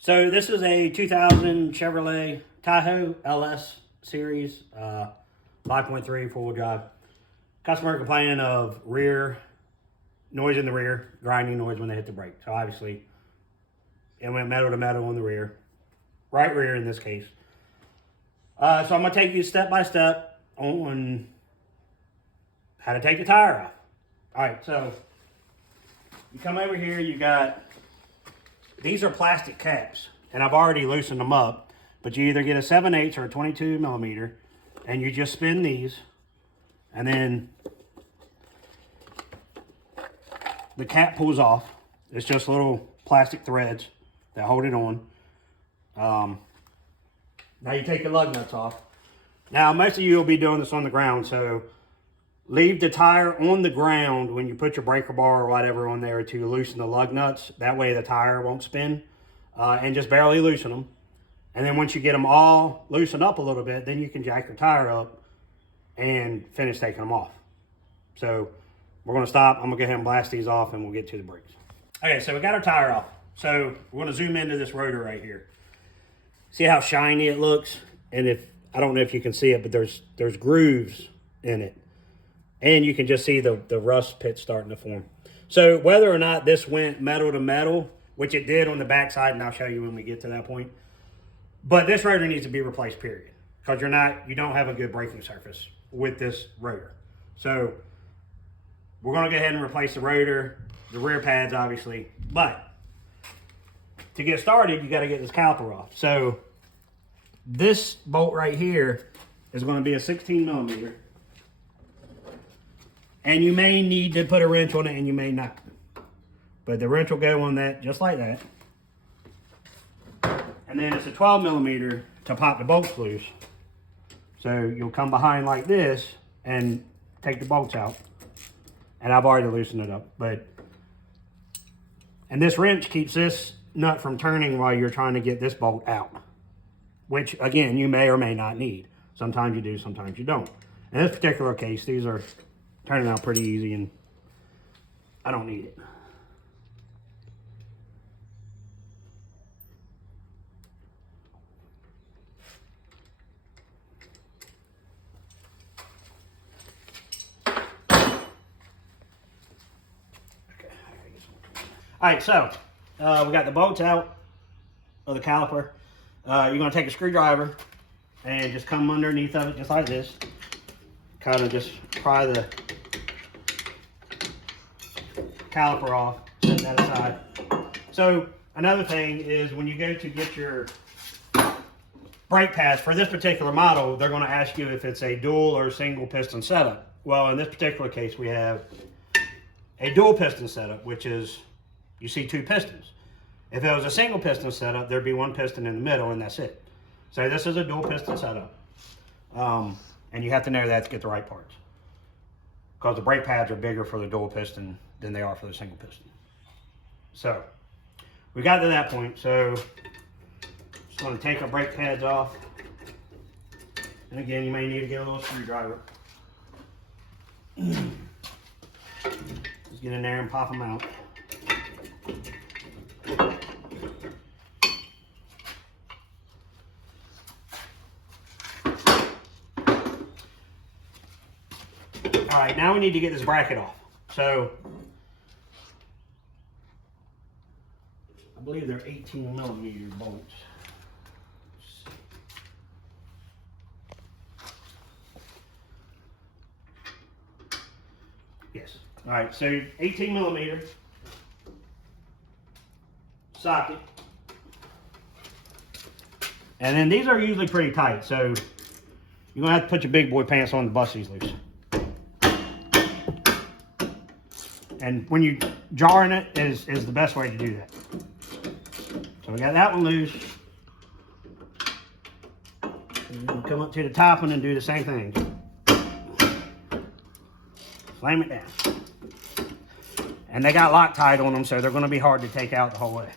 So this is a 2000 Chevrolet Tahoe LS series, 5.3 four-wheel drive. Customer complaining of rear noise in the rear, grinding noise when they hit the brake. So obviously it went metal to metal on the rear, right rear in this case. So I'm gonna take you step by step on how to take the tire off. All right, so you come over here, you got, these are plastic caps, and I've already loosened them up, but you either get a 7/8 or a 22 millimeter, and you just spin these, and then the cap pulls off. It's just little plastic threads that hold it on. Now you take the lug nuts off. Now most of you will be doing this on the ground, so leave the tire on the ground when you put your breaker bar or whatever on there to loosen the lug nuts. That way the tire won't spin, and just barely loosen them. And then once you get them all loosened up a little bit, then you can jack your tire up and finish taking them off. So we're gonna stop. I'm gonna go ahead and blast these off and we'll get to the brakes. Okay, so we got our tire off. So we're gonna zoom into this rotor right here. See how shiny it looks? And I don't know if you can see it, but there's grooves in it. And you can just see the rust pit starting to form. So whether or not this went metal to metal, which it did on the backside, and I'll show you when we get to that point, but this rotor needs to be replaced, period. Because you don't have a good braking surface with this rotor. So we're gonna go ahead and replace the rotor, the rear pads obviously, but to get started, you gotta get this caliper off. So this bolt right here is gonna be a 16 millimeter. And you may need to put a wrench on it and you may not. But the wrench will go on that just like that. And then it's a 12 millimeter to pop the bolts loose. So you'll come behind like this and take the bolts out. And I've already loosened it up. And this wrench keeps this nut from turning while you're trying to get this bolt out. Which again, you may or may not need. Sometimes you do, sometimes you don't. In this particular case, these are turning out pretty easy and I don't need it. All right, so we got the bolts out of the caliper. You're gonna take a screwdriver and just come underneath of it just like this. Kind of just pry the caliper off, set that aside. So another thing is when you go to get your brake pads for this particular model, they're going to ask you if it's a dual or single piston setup. Well, in this particular case, we have a dual piston setup, which is, you see two pistons. If it was a single piston setup, there'd be one piston in the middle and that's it. So this is a dual piston setup. And you have to know that to get the right parts. Because the brake pads are bigger for the dual piston than they are for the single piston. So, we got to that point, so just going to take our brake pads off. And again, you may need to get a little screwdriver. Just get in there and pop them out. All right, now we need to get this bracket off. So, I believe they're 18 millimeter bolts. Yes. All right, so 18 millimeter socket. And then these are usually pretty tight, so you're gonna have to put your big boy pants on to bust these loose. And when you jarring it is the best way to do that. So we got that one loose. And we'll come up to the top one and do the same thing. Slam it down. And they got Loctite on them, so they're going to be hard to take out the whole way.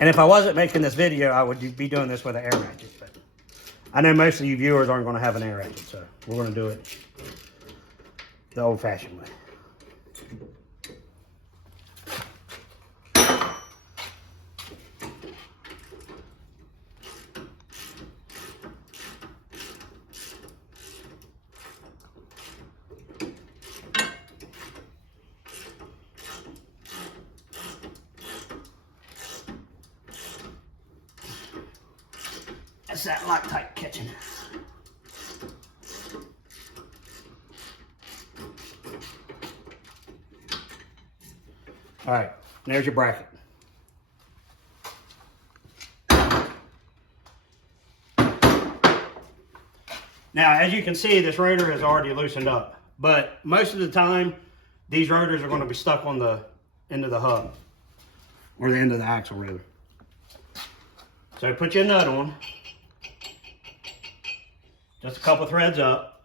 And if I wasn't making this video, I would be doing this with an air ratchet. But I know most of you viewers aren't going to have an air ratchet, so we're going to do it the old-fashioned way. That's that Loctite catching. All right, there's your bracket. Now, as you can see, this rotor has already loosened up, but most of the time, these rotors are going to be stuck on the end of the hub, or the end of the axle, rather. So put your nut on, just a couple threads up,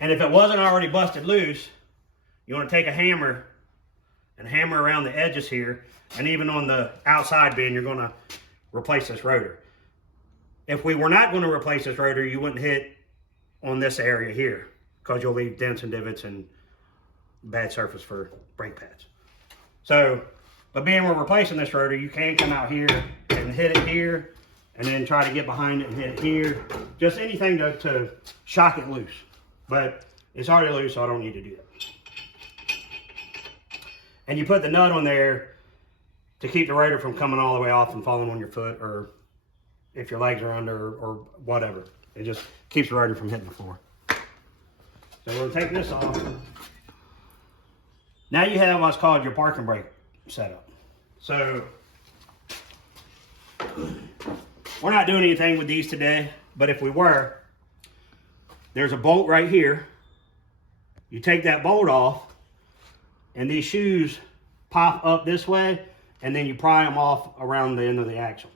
and if it wasn't already busted loose, you want to take a hammer and hammer around the edges here, and even on the outside bin, you're going to replace this rotor. If we were not going to replace this rotor, you wouldn't hit on this area here, because you'll leave dents and divots and bad surface for brake pads. So, but being we're replacing this rotor, you can come out here and hit it here, and then try to get behind it and hit it here. Just anything to shock it loose. But it's already loose, so I don't need to do that. And you put the nut on there to keep the rotor from coming all the way off and falling on your foot, or if your legs are under, or whatever. It just keeps the rotor from hitting the floor. So we'll take this off. Now you have what's called your parking brake setup. So we're not doing anything with these today, but if we were, there's a bolt right here. You take that bolt off, and these shoes pop up this way, and then you pry them off around the end of the axle.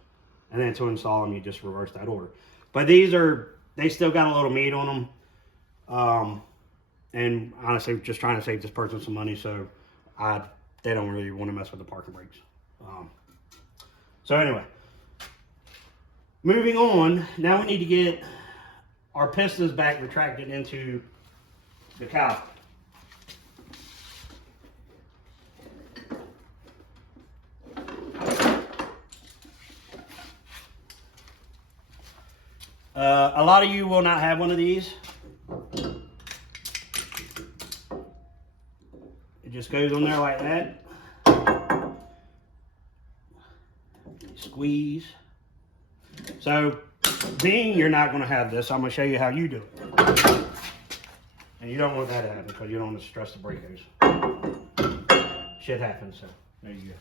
And then to install them, you just reverse that order. But they still got a little meat on them. And honestly, just trying to save this person some money, so they don't really want to mess with the parking brakes. So anyway, moving on, now we need to get our pistons back retracted into the caliper. A lot of you will not have one of these. It just goes on there like that. Squeeze. So, being you're not going to have this, I'm going to show you how you do it. And you don't want that to happen because you don't want to stress the brake hose. Shit happens, so there you go.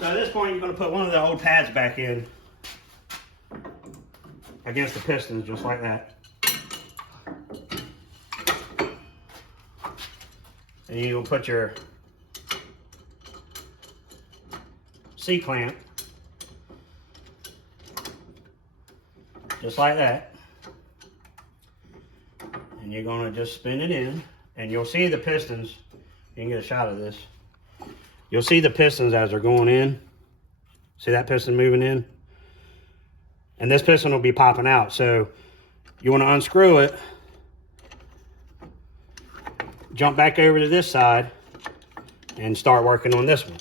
So at this point, you're going to put one of the old pads back in against the pistons, just like that. And you'll put your C-clamp, just like that. And you're going to just spin it in, and you'll see the pistons. You can get a shot of this. You'll see the pistons as they're going in. See that piston moving in? And this piston will be popping out. So you want to unscrew it, jump back over to this side, and start working on this one.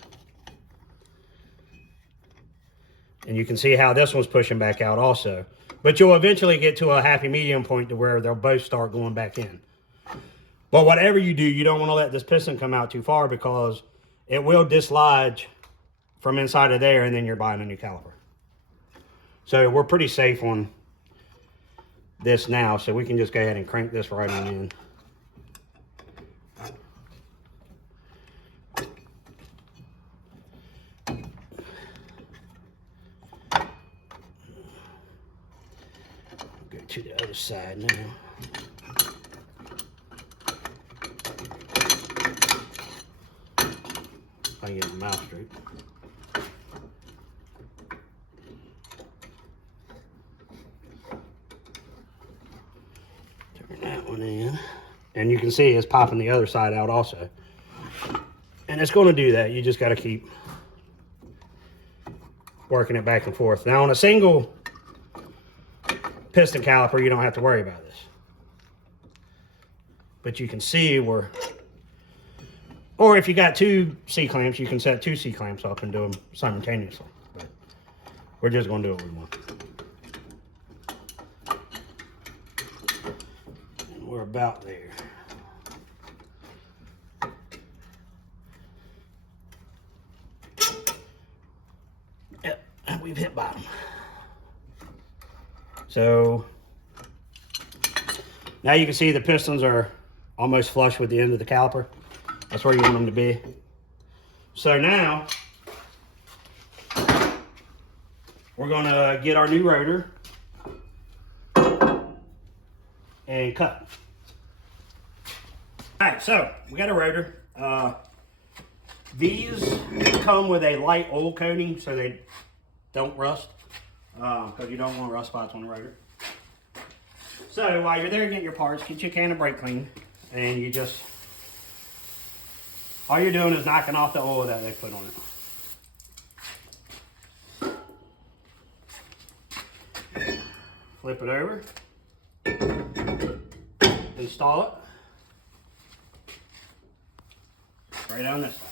And you can see how this one's pushing back out also. But you'll eventually get to a happy medium point to where they'll both start going back in. But whatever you do, you don't want to let this piston come out too far, because it will dislodge from inside of there, and then you're buying a new caliper. So we're pretty safe on this now, so we can just go ahead and crank this right on in. Go to the other side now. I get the mouth straight. Turn that one in. And you can see it's popping the other side out also. And it's going to do that. You just got to keep working it back and forth. Now on a single piston caliper, you don't have to worry about this. But you can see where, or if you got two C-clamps, you can set two C-clamps up and do them simultaneously. But we're just going to do what we want. And we're about there. Yep, and we've hit bottom. So now you can see the pistons are almost flush with the end of the caliper. That's where you want them to be. So now we're going to get our new rotor and cut. All right, so we got a rotor. These come with a light oil coating so they don't rust, because you don't want rust spots on the rotor. So while you're there getting your parts, get your can of brake clean, and you just, all you're doing is knocking off the oil that they put on it. Flip it over, install it, right on this side.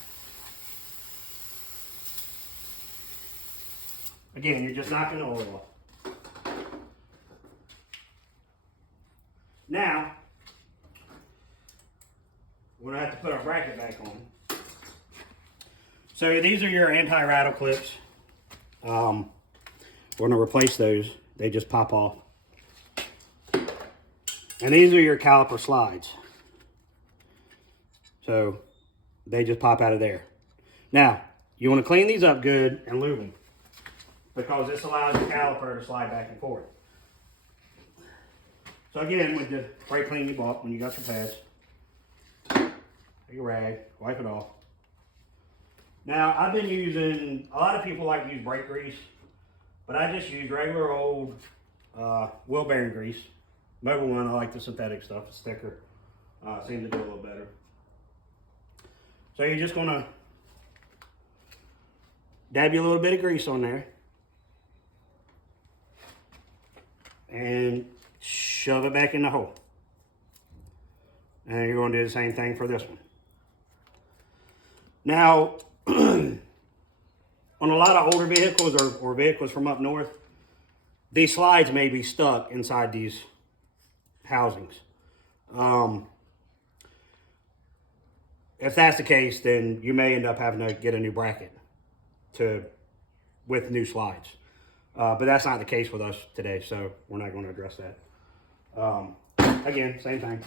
Again, you're just knocking the oil off. Now, we're going to have to put our bracket back on. So these are your anti-rattle clips. We're going to replace those. They just pop off. And these are your caliper slides. So they just pop out of there. Now, you want to clean these up good and lube them, because this allows the caliper to slide back and forth. So again, with the brake clean you bought when you got your pads, take a rag, wipe it off. Now, I've been using, a lot of people like to use brake grease, but I just use regular old wheel bearing grease. Mobile One, I like the synthetic stuff, it's thicker. Seems to do a little better. So you're just gonna dab you a little bit of grease on there and shove it back in the hole. And you're going to do the same thing for this one. Now, on a lot of older vehicles or vehicles from up north, these slides may be stuck inside these housings. If that's the case, then you may end up having to get a new bracket with new slides. But that's not the case with us today, so we're not going to address that. Again, same thing.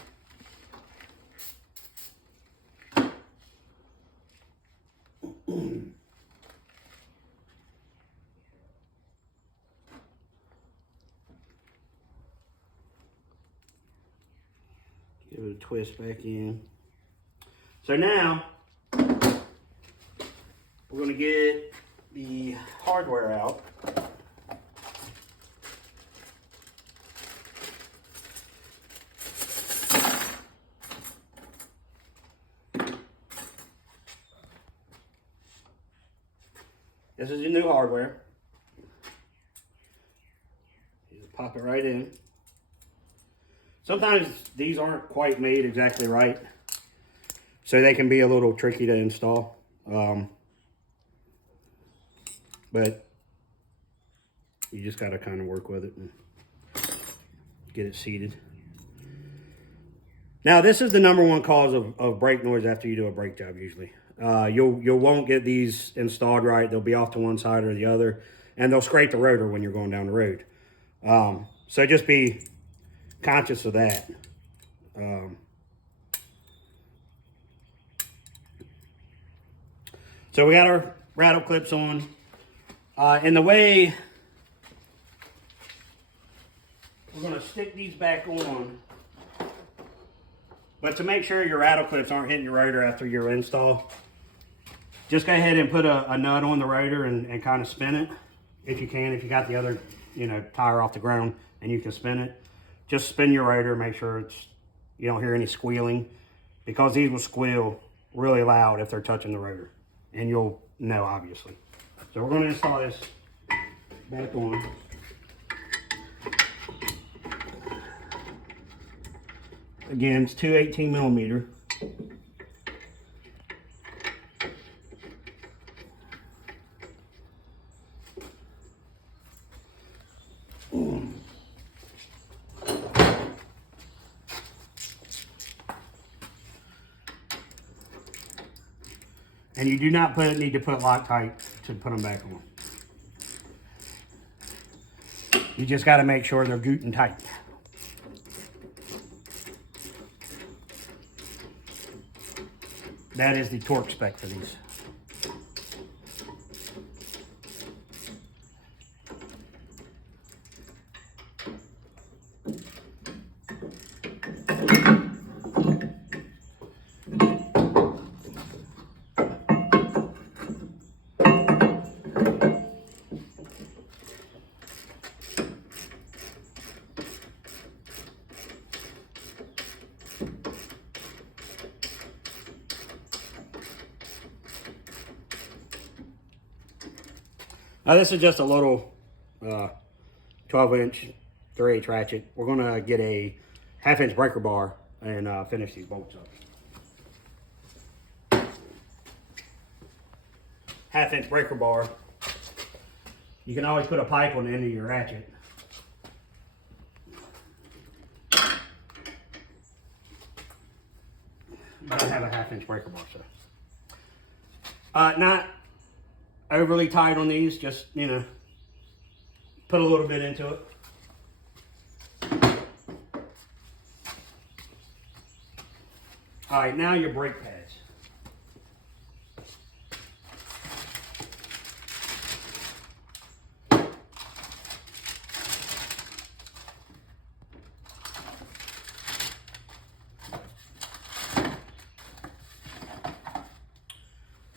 Give it a twist back in. So now, we're going to get the hardware out. This is your new hardware. You just pop it right in. Sometimes these aren't quite made exactly right, so they can be a little tricky to install. But you just got to kind of work with it and get it seated. Now, this is the #1 cause of brake noise after you do a brake job usually. You won't get these installed right. They'll be off to one side or the other, and they'll scrape the rotor when you're going down the road. So just be conscious of that. So we got our rattle clips on. And the way we're going to stick these back on, but to make sure your rattle clips aren't hitting your rotor after your install, just go ahead and put a nut on the rotor and kind of spin it if you can. If you got the other, you know, tire off the ground and you can spin it, just spin your rotor. Make sure you don't hear any squealing, because these will squeal really loud if they're touching the rotor, and you'll know, obviously. So we're going to install this back on. Again, it's two 18mm. And you do not need to put Loctite to put them back on. You just got to make sure they're good and tight. That is the torque spec for these. Now this is just a little 12-inch 3/8 ratchet. We're gonna get a 1/2-inch breaker bar and finish these bolts up. 1/2-inch breaker bar. You can always put a pipe on the end of your ratchet. But I have a 1/2-inch breaker bar, so. Not overly tight on these, just, you know, put a little bit into it. All right, now your brake pads.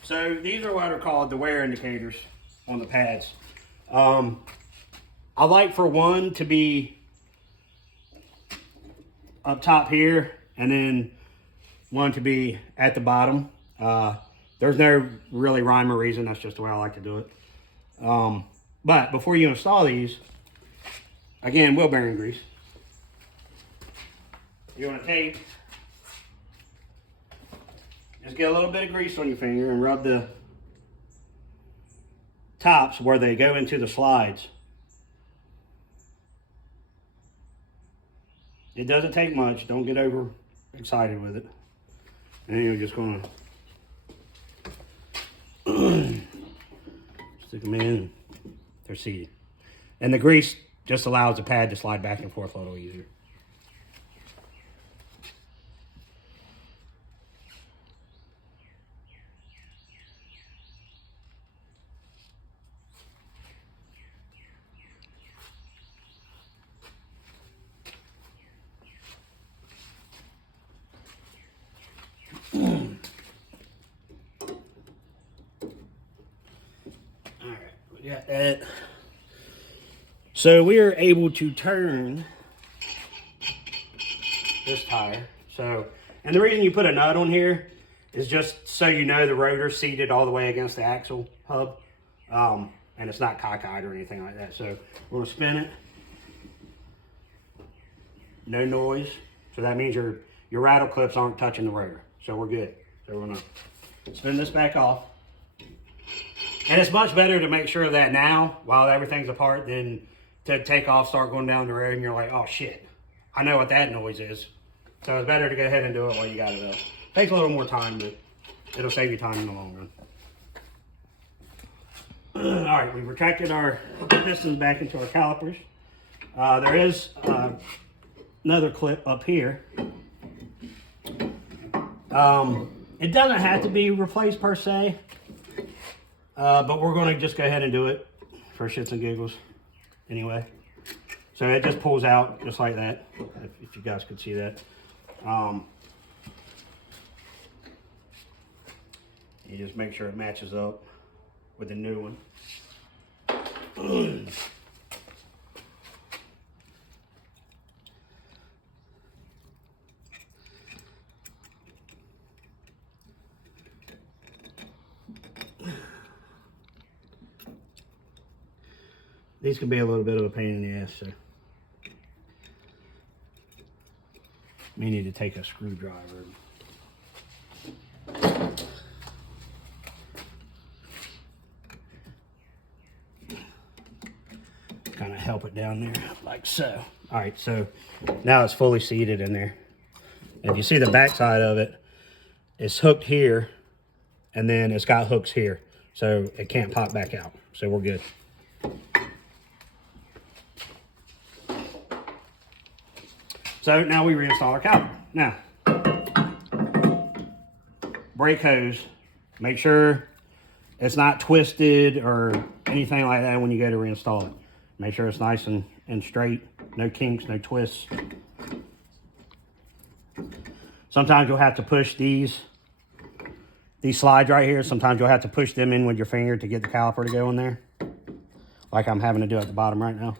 So these are what are called the wear indicators on the pads. I like for one to be up top here, and then one to be at the bottom. There's no really rhyme or reason. That's just the way I like to do it. But before you install these, again, wheel bearing grease. You want to take, just get a little bit of grease on your finger and rub the tops where they go into the slides. It doesn't take much. Don't get over excited with it. And you're just going to stick them in. They're seated. And the grease just allows the pad to slide back and forth a little easier. Yeah, so we are able to turn this tire. So, and the reason you put a nut on here is just so you know the rotor's seated all the way against the axle hub, and it's not cockeyed or anything like that. So we're gonna spin it. No noise. So that means your rattle clips aren't touching the rotor. So we're good. So we're gonna spin this back off. And it's much better to make sure of that now while everything's apart than to take off, start going down the road, and you're like, oh shit, I know what that noise is. So it's better to go ahead and do it while you got it up. Takes a little more time, but it'll save you time in the long run. All right, we've retracted our pistons back into our calipers. There is another clip up here. It doesn't have to be replaced per se. But we're going to just go ahead and do it for shits and giggles anyway. So it just pulls out just like that, if you guys could see that. You just make sure it matches up with the new one. These can be a little bit of a pain in the ass, so may need to take a screwdriver. Kind of help it down there, like so. All right, so now it's fully seated in there. If you see the back side of it, it's hooked here, and then it's got hooks here, so it can't pop back out. So we're good. So now we reinstall our caliper. Now, brake hose, make sure it's not twisted or anything like that when you go to reinstall it. Make sure it's nice and straight, no kinks, no twists. Sometimes you'll have to push these slides right here. Sometimes you'll have to push them in with your finger to get the caliper to go in there, like I'm having to do at the bottom right now.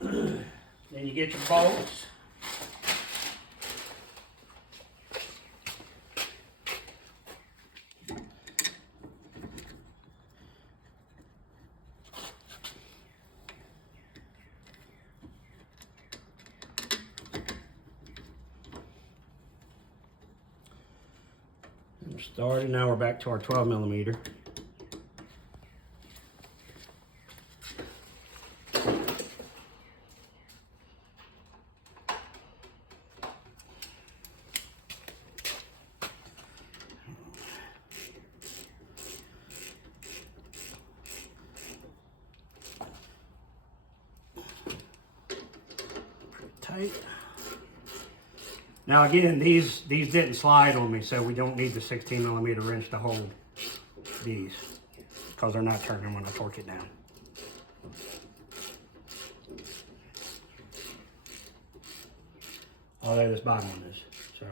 Then you get your bolts. We're started. Now we're back to our 12mm. Tight. Now again, these didn't slide on me, so we don't need the 16mm wrench to hold these, because they're not turning when I torque it down. Although this bottom one is, so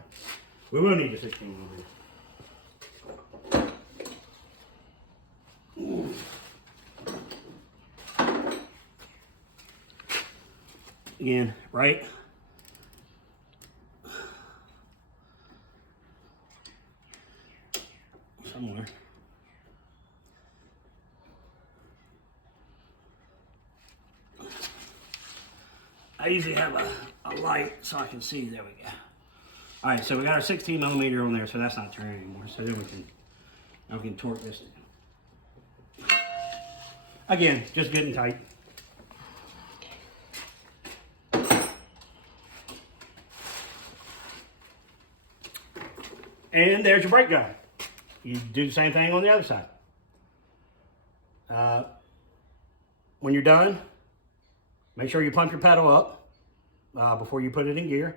we will need the 16mm. Again, right? Somewhere. I usually have a light so I can see. There we go. All right, so we got our 16mm on there, so that's not turning anymore. So then we can torque this down. Again, just getting tight. And there's your brake gun. You do the same thing on the other side. When you're done, make sure you pump your pedal up before you put it in gear.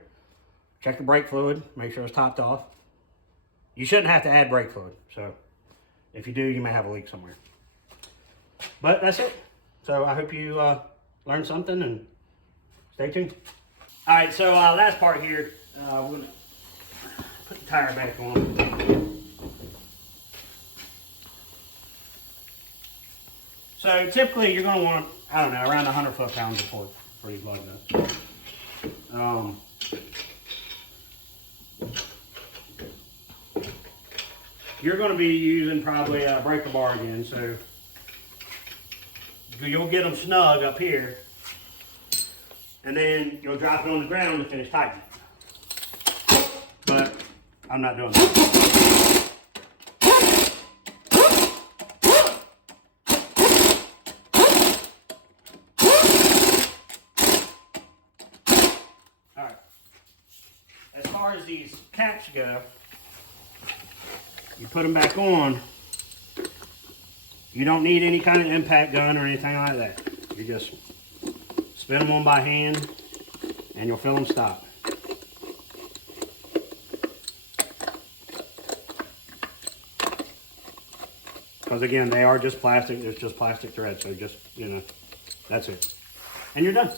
Check the brake fluid, make sure it's topped off. You shouldn't have to add brake fluid, so if you do, you may have a leak somewhere. But that's it. So I hope you learned something, and stay tuned. All right, so last part here, we're gonna put the tire back on. So typically you're going to want, I don't know, around 100 foot-pounds of torque for these lug nuts. You're going to be using probably a breaker bar again, so you'll get them snug up here, and then you'll drop it on the ground to finish tightening. But I'm not doing that. Alright. As far as these caps go, you put them back on. You don't need any kind of impact gun or anything like that. You just spin them on by hand and you'll feel them stop. Because again, they are just plastic. It's just plastic thread. So just, you know, that's it. And you're done.